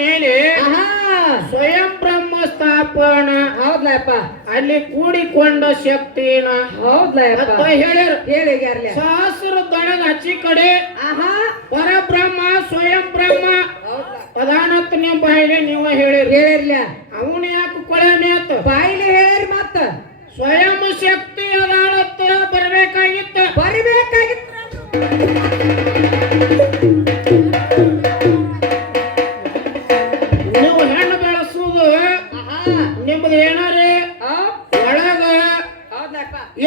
ಮೇಲೆ ಸ್ವಯಂ ಬ್ರಹ್ಮ ಸ್ಥಾಪನ. ಹೌದ್ಲಪ್ಪ. ಅಲ್ಲಿ ಕೂಡಿಕೊಂಡ ಶಕ್ತಿನ. ಹೌದ್ಲಪ್ಪ. ಹೇಳಿ ಸಹಸ್ರ ದಳದ ಹಚ್ಚಿ ಕಡೆ ಪರಬ್ರಹ್ಮ ಸ್ವಯಂ ಬ್ರಹ್ಮ ಅದಾನತ್ ನೀವು ಬಾಯಿಲೆ ನೀವು ಹೇಳಿರ್ಲ. ಅವನು ಯಾಕೆ ಕೊಳೆನೆ ಅಂತ ಬಾಯಿಲೆ ಹೇಳಿರಿ. ಮತ್ತ ಸ್ವಯಂ ಶಕ್ತಿ ಅದಾನತ್ ಬರಬೇಕಾಗಿತ್ತು. ನೀವು ಹೆಣ್ಣು ಬೆಳೆಸುವುದು ನಿಮ್ದು ಏನಾರೇ ಒಳಗ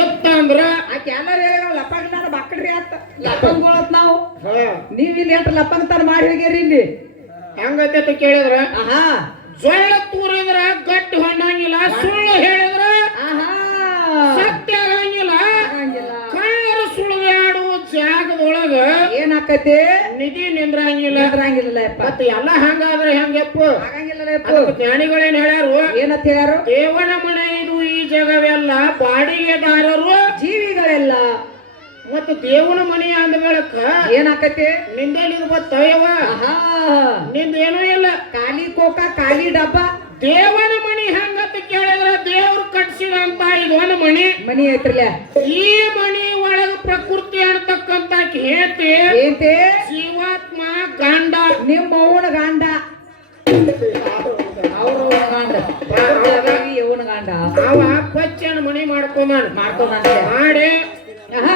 ಇತ್ತ ಅಂದ್ರ ಆಕೆ ಎಲ್ಲಾರು ಹೇಳ ಲಪ್ಪಂಗ ಮಕ್ಕಳ್ರಿ ಅಂತ ಲಪ್ಪಂಗೊಳತ್ ನಾವು. ನೀವ್ ಇಲ್ಲಿ ಎಂಟು ಲಪ್ಪಂಗತನ ಮಾಡಿ ಹೋಗ್ಯಾರಿ ಇಲ್ಲಿ. ಹೆಂಗೈತೆ ಕೇಳಿದ್ರ ಜೊಳ್ಳ ತೂರಿದ್ರ ಗಟ್ಟಿ ಹೊಣ್ಣಂಗಿಲ್ಲ, ಸುಳ್ಳು ಹೇಳಿದ್ರ ಸತ್ಯ ಆಗಂಗಿಲ್ಲ. ಕಳ್ಳರು ಸುಳ್ಳು ಜಾಗದೊಳಗ ಏನಾಕತಿ ನಿಧಿ ನಿಂದ್ರಂಗಿಲ್ಲ. ಮತ್ತೆ ಎಲ್ಲ ಹಂಗಾದ್ರೆ ಹೆಂಗಪ್ಪ ಆಗಂಗಿಲ್ಲ. ಜ್ಞಾನಿಗಳೇನ್ ಹೇಳ್ಯಾರು? ಏನಂತ ಹೇಳ್ಯಾರು? ದೇವನ ಮನೆ ಇದು, ಈ ಜಗವೆಲ್ಲ ಬಾಡಿಗೆದಾರರು ಜೀವಿಗಳೆಲ್ಲ. ಮತ್ತು ದೇವನ ಮನೆ ಅಂದ ಬೆಳಕ ಏನಾಕತಿ? ನಿಂದಲ್ಲಿ ಬತ್ತವ ನಿಂದೇನೂ ಇಲ್ಲ. ಖಾಲಿ ಕೋಕ ಖಾಲಿ ಡಬ್ಬ. ದೇವನ ಮನಿ ಹಂಗತ್ತ ಕೇಳಿದ್ರ ದೇವ್ರು ಕಟ್ಸಿದಂತ ಇದೊಂದು ಮನಿ ಐತ್ರಲ್ಲ. ಈ ಮನಿ ಒಳಗ ಪ್ರಕೃತಿ ಅನ್ನತಕ್ಕಂತ ಏಂತೆ ಜೀವಾತ್ಮ ಗಂಡ, ನಿಮ್ಮ ಅವನ ಗಂಡ, ಅವ್ರ ಗಂಡ, ಅವನ ಗಂಡ. ಅವ ಪಚ್ಚನ ಮನಿ ಮಾಡ್ಕೊಂಡ ಮಾಡಿ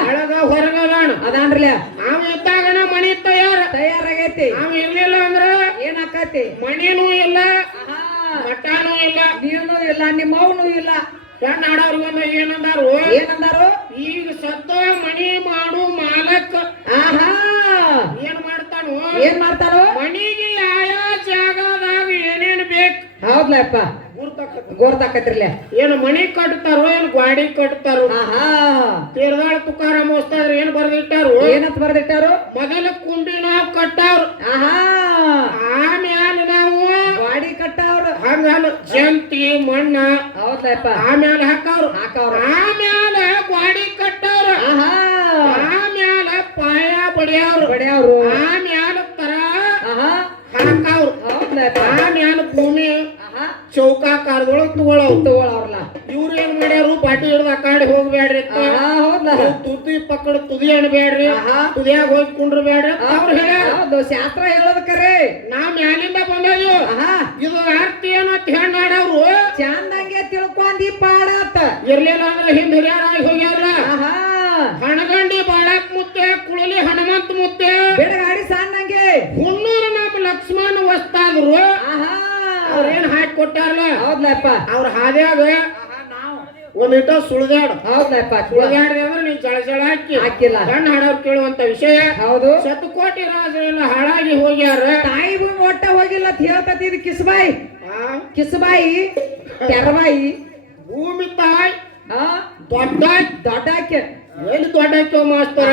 ಒಳಗ ಹೊರಗದಾನ ಅದಾನ್ರಲ್ಲ. ಅವ ಇದ್ದಾಗನ ಮನಿ ತಯಾರಾಗೈತಿ. ಅವ ಇರ್ಲಿಲ್ಲ ಅಂದ್ರ ಏನಾಕತಿ? ಮಣಿನೂ ಇಲ್ಲ, ಮಠನೂ ಇಲ್ಲ, ನೀನು ಇಲ್ಲ, ನಿಮ್ಮ ಅವನು ಇಲ್ಲ. ಹೆಣ್ಣು ಆಡೋರ್ಗೊಂದು ಏನಂದಾರು? ಈಗ ಸತ್ತ ಮನಿ ಮಾಡು ಮಾಲಕ್ ಏನ್ ಮಾಡ್ತಾನೋ ಮನಿಗೆ ಆಯಾ ಜಾಗದಾಗ ಏನೇನ್ ಬೇಕು ಹೌದ್ಲಪ್ಪ ಗೊತ್ತಾಕತ್ರಿಲ್ಲ. ಏನು ಮನಿ ಕಟ್ತಾರೋ ಏನು ಗಾಡಿ ಕಟ್ತಾರೋ? ತೀರ್ದಾಳ ತುಕಾರಾಮ ಹೊಸ್ತಾದ್ರ ಏನ್ ಬರ್ದಿಟ್ಟಾರು? ಏನಂತ ಬರ್ದಿಟ್ಟಾರು? ಮೊದಲ ಕುಂಬಿ ನಾವು ಕಟ್ಟಾವ್ರು, ಆಮ್ಯಾಲ ನಾವು ಗಾಡಿ ಕಟ್ಟವ್ರು. ಹಂಗಲ್ಲ ಜಂತಿ ಮಣ್ಣ ಹೌದ್ಲಪ್ಪ ಆಮ್ಯಾಲ ಹಾಕವ್ರು, ಆಮ್ಯಾಲ ಗಾಡಿ ಕಟ್ಟವ್ರು, ಆಮ್ಯಾಲ ಪಾಯ ಬಡಿಯವ್ರು, ಆಮ್ಯಾಲ ತರ ಹಾಕವ್ರು, ಆಮ್ಯಾಲ ಭೂಮಿ ಚೌಕಾಕಾರದೊಳಗೆ ತಗೊಳವ್ರಲ್ಲ. ಇವ್ರು ಏನ್ ಮಾಡ್ಯಾರು? ಬಾಟಿ ಹಿಡ್ದು ಆ ಕಡೆ ಹೋಗ್ಬೇಡ್ರಿ, ತುದಿ ಪಕ್ಕಡ ತುದಿ ಅನ್ಬೇಡ್ರಿ, ತುದಿಯಾಗ ಹೋಗಿ ಕುಂಡ್ರಬೇಡ್ರಿ ಅವ್ರು ಹೇಳ್ಯಾರ. ಶಾಸ್ತ್ರ ಹೇಳೋದ್ ಕರೆ. ನಾ ಮ್ಯಾಲಿಂದ ಬಂದವು ಇದು ಅರ್ಥ ಏನಂತ ಹೆಣ್ಣು ಆಡವ್ರು ಚಂದಂಗೆ ತಿಳ್ಕೊಂಡಿ ಪಾಡಾತ. ಇರ್ಲಿಲ್ಲ ಅಂದ್ರೆ ಹಿಂದ್ ಹಿರಿಯರಾಗಿ ಹೋಗ್ಯಾರ. ಹಣಗಂಡಿ ಬಾಳಕ್ ಮುತ್ತೆ, ಕುಳಲಿ ಹನುಮಂತ ಮುತ್ತೆ, ಬೆಡಗಾಡಿ ಸಣ್ಣಂಗೆ ಹುಣ್ಣೂರು ನಮ್ಮ ಲಕ್ಷ್ಮಣ ವಸ್ತಾದ್ರು ಅವ್ರೇನ್ ಹಾಕಿ ಕೊಟ್ಟಾರಲ್ಲ. ಹೌದ್ಲಪ್ಪ. ಅವ್ರ ಹಾದ್ಯಾಗ ಒಂದಿಟ ಸುಳ್ದಾಡ. ಹೌದ್ಲಪ್ಪ. ಸುಳ್ದಾಡ್ದೆ ಅಂದ್ರೆ ನೀನ್ ಜಳ ಹಾಕಿಲ್ಲ. ಗಂಡ ಹಾಡೋರ್ ಕೇಳುವಂತ ವಿಷಯ. ಹೌದು. ಶತಕೋಟಿ ರಾಜರೆಲ್ಲ ಹಾಳಾಗಿ ಹೋಗ್ಯಾರ. ತಾಯಿ ಭೂಮಿ ಒಟ್ಟ ಹೋಗಿಲ್ಲ ಅಂತ ಹೇಳ್ತತಿ. ಇದು ಕಿಸ್ಬಾಯಿ ಕೆರಬಾಯಿ ಭೂಮಿ ತಾಯಿ ದೊಡ್ಡಾಕೆ ಎಲ್ಲಿ ದೊಡ್ಡಾಕ್ಯೋ ಮಾಸ್ತರ?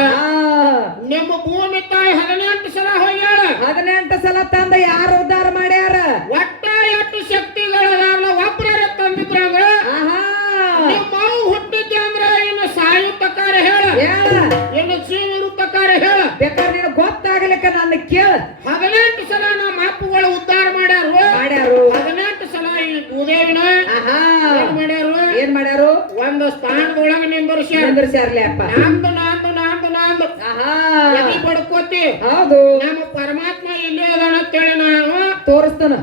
ನಿಮ್ಮ ಭೂಮಿ ತಾಯಿ 18 ಸಲ ಹೋಗ್ಯಾಳ. 18 ಸಲ ತಂದ ಯಾರು ಉದ್ಧಾರ ಮಾಡ್ಯಾರ? ಒಟ್ಟ 8 ಶಕ್ತಿಗಳಲ್ಲ ಒಬ್ಬರ ತಂದಿದ್ರಂದ್ರ ನಿಮ್ಮ ಹುಟ್ಟಿದ್ದೆ ಅಂದ್ರ ಇನ್ನು ಸಾಯುತ್ತಕಾರ ಹೇಳ, ಇನ್ನು ಜೀವಿರುತ್ತಕಾರ ಹೇಳ. ಬೇಕಾದ್ರೆ ನೀನು ಗೊತ್ತಾಗಲಿಕ್ಕ ನನ್ನ ಕೇಳ. 18 ಸಲ ನಮ್ಮ ಅಪ್ಪಗಳು ಉದ್ಧಾರ ಮಾಡ್ಯಾರು. 18 ಸಲ ಈ ಭೂದೇವಿನ ಏನ್ ಮಾಡ್ಯಾರು? ಒಂದು ಸ್ಥಾನದೊಳಗೆ ನಿಂದರ್ಸ್ಯಾರ್ಲಿ ಅಪ್ಪ. ನಾಂದು ಬಡ್ಕೋತಿ. ಹೌದು. ನಮ್ಮ ಪರಮಾತ್ಮ ಇಲ್ಲೇ ಅದಾನ ಅಂತೇಳಿ ನಾನು ತೋರಿಸ್ತಾನ.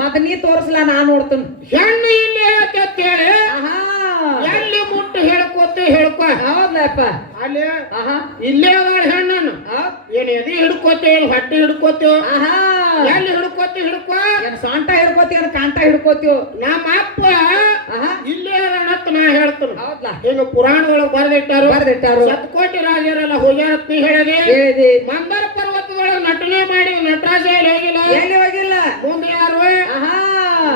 ಮತ್ತ ನೀ ತೋರಿಸ್ಲ, ನಾನ್ ನೋಡ್ತಾನ. ಹೆಣ್ಣು ಇಲ್ಲೇ ಅಂತೇಳಿ ಎಲ್ಲಿ ಮುಟ್ಟು ಹೇಳ್ಕೋ. ಹೌದಪ್ಪ. ಅಲ್ಲಿ ಇಲ್ಲೇ ಅದಾಳ ಹೆಣ್ಣನ್ನು. ಏನ್ ಎದಿ ಹಿಡ್ಕೋತೇವ, ಹೊಟ್ಟೆ ಹಿಡ್ಕೋತೇವ, ಎಲ್ಲಿ ಹಿಡ್ಕೋ? ಏನ್ ಸೊಂಟ ಹಿಡ್ಕೋತೀವ, ಕಾಂಟ ಹಿಡ್ಕೋತೀವ. ನಮ್ಮ ಅಪ್ಪ ಇಲ್ಲೇ ಅದಾನತ್ ನಾ ಹೇಳ್ತಾನ. ಹೌದಾ? ಈಗ ಪುರಾಣದೊಳಗೆ ಬರ್ದಿಟ್ಟಾರು. ಶತಕೋಟಿ ರಾಜರೆಲ್ಲ ಹೋಗ್ಯಾರ ಹೇಳಿದೆ. ಮಂದಾರ ಪರ್ವತದೊಳಗೆ ನಟನೆ ಮಾಡಿ ನಟರಾಜ ಎಲ್ಲಿ ಹೋಗಿಲ್ಲ. ಮುಂದೆ ಯಾರು?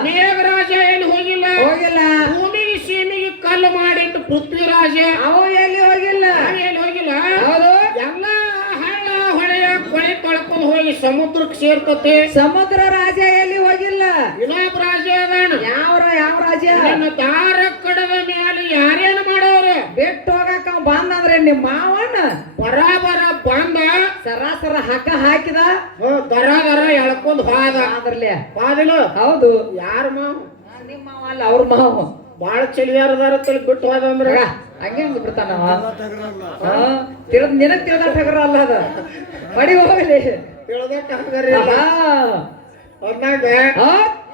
ಮೇಘರಾಜ ಎಲ್ಲಿ ಹೋಗಿಲ್ಲ. ಭೂಮಿಗೆ ಸೀಮಿಗೆ ಕಲ್ಲು ಮಾಡಿಟ್ಟು ಪೃಥ್ವಿರಾಜ ಅವು ಎಲ್ಲಿ ಹೋಗಿಲ್ಲ. ಹೌದು. ಎಲ್ಲ ಹಳ್ಳ ಹೊಳೆಯ ಕೊಳೆ ತೊಳ್ಕೊಂಡು ಹೋಗಿ ಸಮುದ್ರಕ್ಕೆ ಸೇರ್ತತೆ. ಸಮುದ್ರ ರಾಜ ಎಲ್ಲಿ ಹೋಗಿಲ್ಲ. ಇನ್ನೊಬ್ಬ ರಾಜ ಅದಾನ. ಯಾವ ರಾಜ? ದಾರ ಕಡದ ಮೇಲೆ ಯಾರೇನು ಮಾಡೋರು? ಬಿಟ್ಟು ಹೋಗಾಕ ಅವ ಬಂದ ಅಂದ್ರೆ ನಿಮ್ಮ ಮಾವಣ್ಣ ಬರಾಬರ ಬಂದ ಸರಾಸರ ಹಗ್ಗ ಹಾಕಿದ ದರ ದರ ಎಳ್ಕೊಂಡ್ ಹೋದ ಅದ್ರಲ್ಲೇ ಹೋದಿಲ್ಲ ಹೌದು ಯಾರ ಮಾವ ನಿಮ್ಮ ಮಾವ ಅಲ್ಲ ಅವ್ರ ಮಾವ ಬಾಳ ಚಳಿಯಾರದಾರ ತಲೆ ಬಿಟ್ಟು ಹೋದ ಅಂದ್ರ ಹಂಗೆ ಬಿಡ್ತಾನ ತಿಳದ್ ನಿನಗ್ ತಿಳ್ದ ಟಗರ ಅಲ್ಲ ಅದ ಮಡಿ ಹೋಗಲಿ ತಿಳ್ದಕ್ಕ ಹಂಗಾರಿ ಅದ್ನಾಗ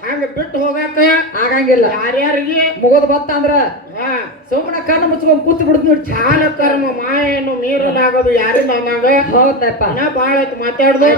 ಹಂಗ ಬಿಟ್ಟು ಹೋಗಾಕ ಆಗಂಗಿಲ್ಲ ಯಾರ್ಯಾರಿಗೆ ಮುಗದ್ ಬತ್ತ ಅಂದ್ರ ಹಾ ಸುಮ್ಮನೆ ಕಣ್ಣು ಮುಚ್ಕೊಂಡ್ ಕೂತ್ ಬಿಡುದ್ ನೋಡಿ ಚಾಲ ಕರ್ಮ ಮಾಯನ್ನು ಮೀರಲಾಗದು ಯಾರಿಂದ ಅಂದಾಗ ಹೌದಪ್ಪ ಬಾಳ ಮಾತಾಡ್ದು